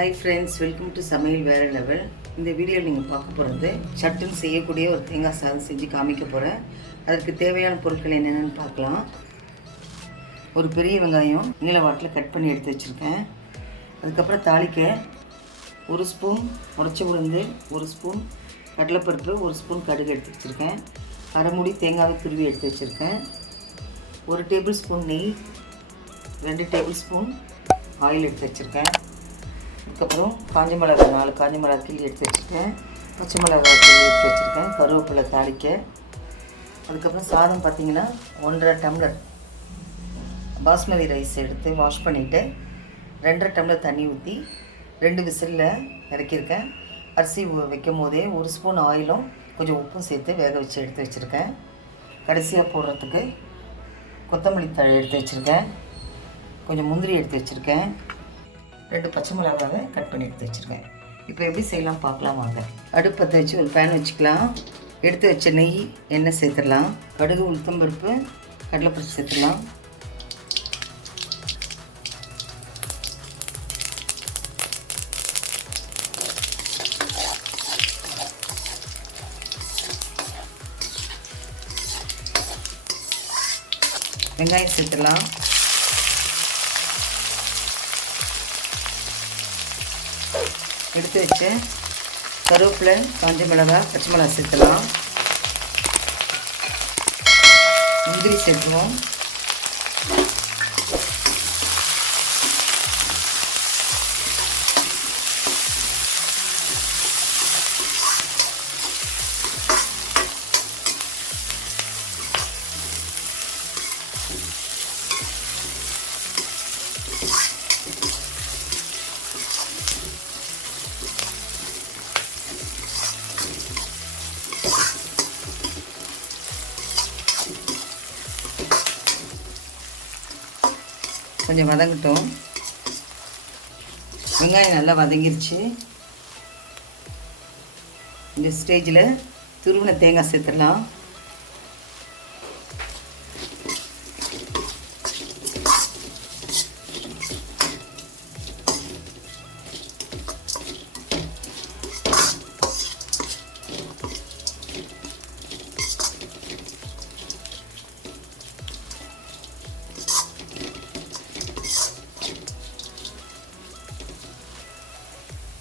Hi friends, welcome to Samayal Vera level. இந்த வீடியோவில் நீங்கள் பார்க்க போகிறது சட்டுன்னு செய்யக்கூடிய ஒரு தேங்காய் சாதம் செஞ்சு காமிக்க போகிறேன். அதற்கு தேவையான பொருட்கள் என்னென்னு பார்க்கலாம். ஒரு பெரிய வெங்காயம் நீல வாட்டில் கட் பண்ணி எடுத்து வச்சுருக்கேன். அதுக்கப்புறம் தாளிக்க ஒரு ஸ்பூன் உடைச்ச உளுந்து, ஒரு ஸ்பூன் கடலைப்பருப்பு, ஒரு ஸ்பூன் கடுகு எடுத்து வச்சுருக்கேன். அரை மூடி தேங்காவை துருவி எடுத்து வச்சுருக்கேன். ஒரு டேபிள் ஸ்பூன் நெய், 2 டேபிள் ஸ்பூன் ஆயில் எடுத்து வச்சுருக்கேன். அதுக்கப்புறம் காஞ்ச மிளகா 4 காஞ்ச மிளகா கிள்ளி எடுத்து வச்சுருக்கேன். பச்சை மிளகா கிள்ளி எடுத்து வச்சுருக்கேன். கருவேப்பிலை தாளிக்க. அதுக்கப்புறம் சாதம் பார்த்திங்கன்னா 1.5 டம்ளர் பாஸ்மதி ரைஸ் எடுத்து வாஷ் பண்ணிவிட்டு 2.5 டம்ளர் தண்ணி ஊற்றி 2 விசிலில் இறக்கியிருக்கேன். அரிசி வைக்கும் போதே 1 ஸ்பூன் ஆயிலும் கொஞ்சம் உப்பும் சேர்த்து வேக வச்சு எடுத்து வச்சுருக்கேன். கடைசியாக போடுறதுக்கு கொத்தமல்லி தழை எடுத்து வச்சுருக்கேன். கொஞ்சம் முந்திரி எடுத்து வச்சுருக்கேன். 2 பச்சை மிளகாவை கட் பண்ணி எடுத்து வச்சுருக்கேன். இப்போ எப்படி செய்யலாம் பார்க்கலாம் வாங்க. அடுப்பத்தை வச்சு ஒரு பேன் வச்சுக்கலாம். எடுத்து வச்ச நெய், எண்ணெய் சேர்த்துடலாம். கடுகு, உளுத்தம்பருப்பு, கடலைப்பருப்பு சேர்த்துடலாம். வெங்காயம் சேர்த்துடலாம். எடுத்து வச்சு கருவேப்பிலை, காஞ்ச மிளகாய், பச்சை மிளகாய் சேர்த்துலாம். முந்திரி சேர்த்துவோம். கொஞ்சம் வதங்கட்டும். வெங்காயம் நல்லா வதங்கிருச்சு. இந்த ஸ்டேஜில் துருவின தேங்காய் சேர்த்துடலாம்.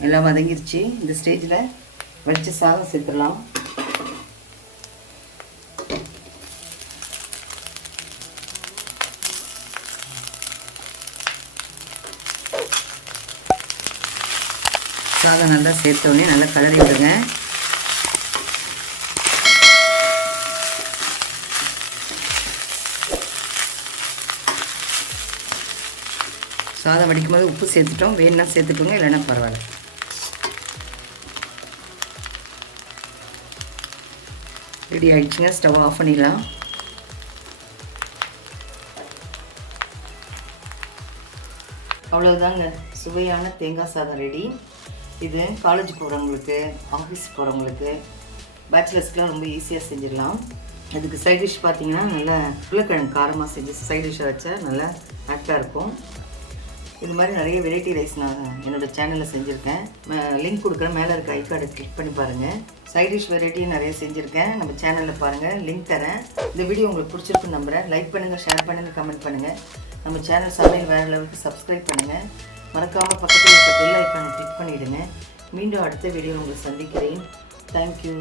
எல்லாம் வதங்கிருச்சு. இந்த ஸ்டேஜில் வடித்த சாதம் சேர்த்துடலாம். சாதம் நல்லா சேர்த்தோடனே நல்லா கலரி விடுங்க. சாதம் வடிக்கும்போது உப்பு சேர்த்துட்டோம். வேணுன்னா சேர்த்துக்கோங்க, இல்லைன்னா பரவாயில்ல. ரெடி ஆகிடுச்சுங்க. ஸ்டவ் ஆஃப் பண்ணிடலாம். அவ்வளோதாங்க, சுவையான தேங்காய் சாதம் ரெடி. இது காலேஜ் போகிறவங்களுக்கு, ஆஃபீஸ் போகிறவங்களுக்கு, பேச்சுலர்ஸ்க்கெலாம் ரொம்ப ஈஸியாக செஞ்சிடலாம். அதுக்கு சைட் டிஷ் பார்த்திங்கன்னா நல்லா உருளைக்கிழங்கு காரமாக செஞ்சு சைட் டிஷ்ஷை வச்சா நல்லா ஆக்டாக இருக்கும். இது மாதிரி நிறைய வெரைட்டி ரைஸ் நான் என்னோடய சேனலில் செஞ்சுருக்கேன். லிங்க் கொடுக்குறேன், மேலே இருக்க ஐகார்டை கிளிக் பண்ணி பாருங்கள். சைட் டிஷ் வெரைட்டியும் நிறைய செஞ்சுருக்கேன். நம்ம சேனலில் பாருங்கள், லிங்க் தரேன். இந்த வீடியோ உங்களுக்கு பிடிச்சிருக்குன்னு நம்புகிறேன். லைக் பண்ணுங்கள், ஷேர் பண்ணுங்கள், கமெண்ட் பண்ணுங்கள். நம்ம சேனல் சமையல் வேறு லெவலுக்கு சப்ஸ்கிரைப் பண்ணுங்கள். மறக்காமல் பக்கத்தில் இருக்க பெல் ஐக்கானை கிளிக் பண்ணிவிடுங்க. மீண்டும் அடுத்த வீடியோ உங்களை சந்திக்கிறேன். தேங்க்யூ.